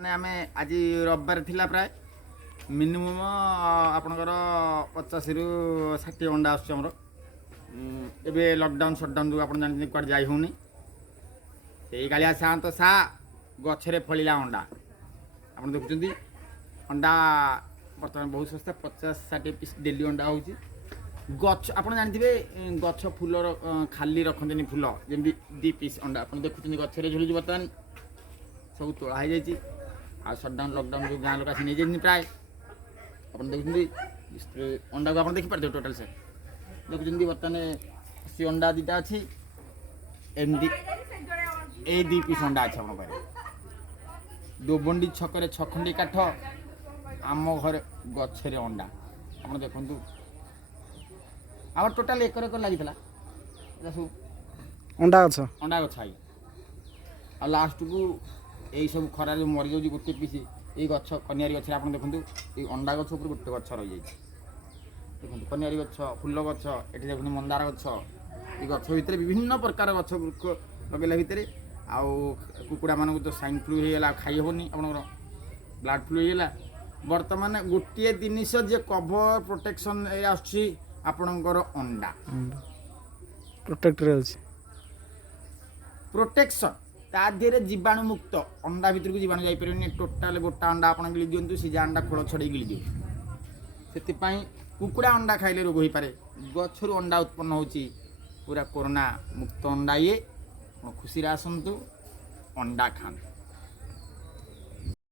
आम आज रविवार थिला प्राय मिनिमम आपणकर 50 रु 60 अंडा आसमर एबे लॉकडाउन सटडाउन जो आप जानते कड़े जाई होनी से कालिया सात सा गछरे फलिला अंडा आप देखुं अंडा बर्तमान बहुत सस्ता 50-60 पीस डेली अंडा हो गच आप जानते गछ फूल खाली रखते फूल जमी 2 पीस अंडा आप देखुं गचरे झुलुच बर्तमान सब तोड़ा हो जाए आ सटडाउन लॉकडाउन जो गाँव लोग आसी नहीं प्राय आप देखुं अंडा को आप देखिपारे टोटाल से देखुं बर्तमान सी अंडा दीटा अच्छी एमती ए 2 पीस अंडा अच्छे आप दोबंडी छक छखंडी काठ आम घर गछरे अंडा आप देखु आम टोटाल एकर लगी सब अंडा गछ आई आ लास्ट को यही सब खरा जो मरी जाऊँगी गोटे पीस ये गछ कनियारी गछ आप देखूँ ये अंडा गछ उपर गोटे गछ रही जाए देखो कनियारी गछ फुल गछ ये देखते मंदार गछ ये गछ भितर विभिन्न प्रकार गछ लगे भितर आउ कुकुड़ा मानक तो स्वाइन फ्लू होगा खाई हेनी आपंकर ब्लड फ्लू होगा बर्तमान गोटे जिनिस जे कभर प्रोटेक्शन आपणकर अंडा प्रोटेक्शन ता देहरे जीवाणु मुक्त अंडा भितर को जीवाणु जापर टोटाल गोटा अंडा आप गिली दिंतु सीजा अंडा खोल छड़े गिली दियो से कुकुड़ा अंडा खाइले रोग हो पारे गछरु अंडा उत्पन्न होची पूरा कोरोना मुक्त अंडा ये खुशी आसतु अंडा खातु।